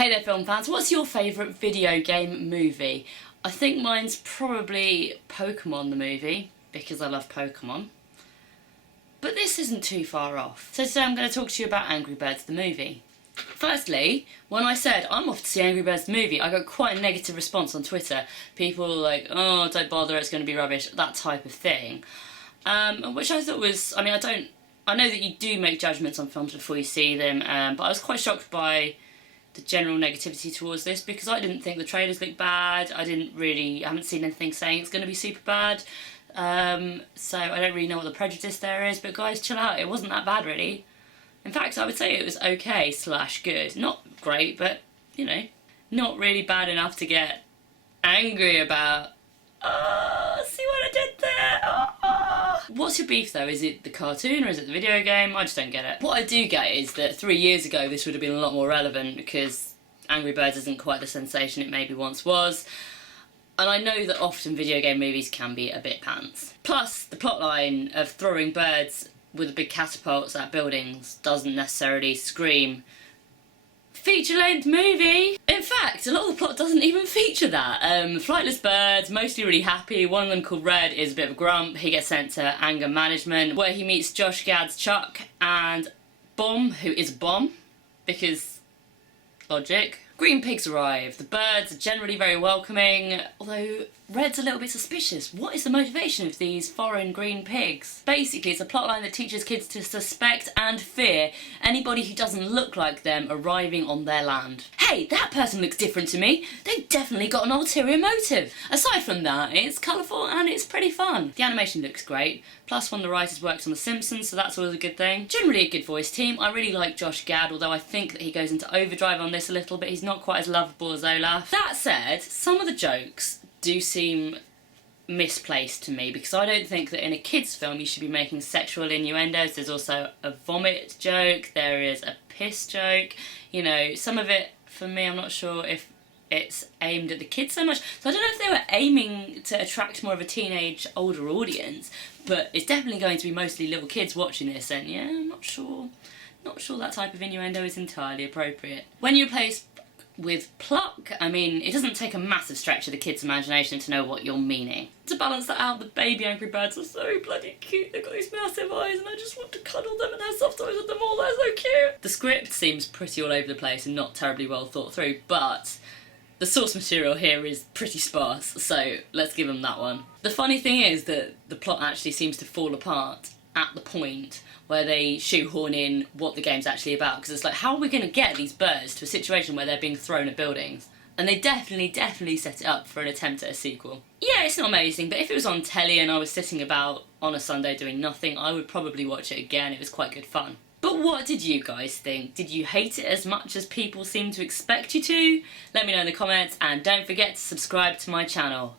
Hey there film fans, what's your favourite video game movie? I think mine's probably Pokemon the movie, because I love Pokemon. But this isn't too far off. So today I'm going to talk to you about Angry Birds the movie. Firstly, when I said I'm off to see Angry Birds the movie, I got quite a negative response on Twitter. People were like, oh, don't bother, it's going to be rubbish, that type of thing. Which I thought was, I know that you do make judgments on films before you see them, but I was quite shocked by the general negativity towards this because I didn't think the trailers looked bad. I haven't seen anything saying it's going to be super bad. So I don't really know what the prejudice there is, but guys, chill out, it wasn't that bad really. In fact, I would say it was okay / good. Not great, but, you know, not really bad enough to get angry about. Oh, see what I did there? Oh. What's your beef though? Is it the cartoon or is it the video game? I just don't get it. What I do get is that 3 years ago this would have been a lot more relevant because Angry Birds isn't quite the sensation it maybe once was. And I know that often video game movies can be a bit pants. Plus, the plotline of throwing birds with big catapults at buildings doesn't necessarily scream feature-length movie. In fact, a lot of the plot doesn't even feature that. Flightless birds, mostly really happy. One of them called Red is a bit of a grump. He gets sent to anger management, where he meets Josh Gad's Chuck and Bomb, who is a bomb, because logic. Green pigs arrive. The birds are generally very welcoming, although Red's a little bit suspicious. What is the motivation of these foreign green pigs? Basically, it's a plotline that teaches kids to suspect and fear anybody who doesn't look like them arriving on their land. Hey, that person looks different to me. They've definitely got an ulterior motive. Aside from that, it's colourful and it's pretty fun. The animation looks great. Plus, one of the writers works on The Simpsons, so that's always a good thing. Generally a good voice team. I really like Josh Gad, although I think that he goes into overdrive on this a little bit. He's not quite as lovable as Olaf. That said, some of the jokes do seem misplaced to me because I don't think that in a kids film you should be making sexual innuendos. There's also a vomit joke, there is a piss joke, you know, some of it for me I'm not sure if it's aimed at the kids so much. So I don't know if they were aiming to attract more of a teenage older audience, but it's definitely going to be mostly little kids watching this, and yeah, I'm not sure that type of innuendo is entirely appropriate. When you replace with pluck, I mean, it doesn't take a massive stretch of the kid's imagination to know what you're meaning. To balance that out, the baby Angry Birds are so bloody cute. They've got these massive eyes and I just want to cuddle them and have soft toys with them all. They're so cute. The script seems pretty all over the place and not terribly well thought through, but the source material here is pretty sparse, so let's give them that one. The funny thing is that the plot actually seems to fall apart at the point where they shoehorn in what the game's actually about, because it's like, how are we going to get these birds to a situation where they're being thrown at buildings? And they definitely set it up for an attempt at a sequel. Yeah, it's not amazing, but if it was on telly and I was sitting about on a Sunday doing nothing, I would probably watch it again. It was quite good fun. But what did you guys think? Did you hate it as much as people seem to expect you to? Let me know in the comments, and don't forget to subscribe to my channel.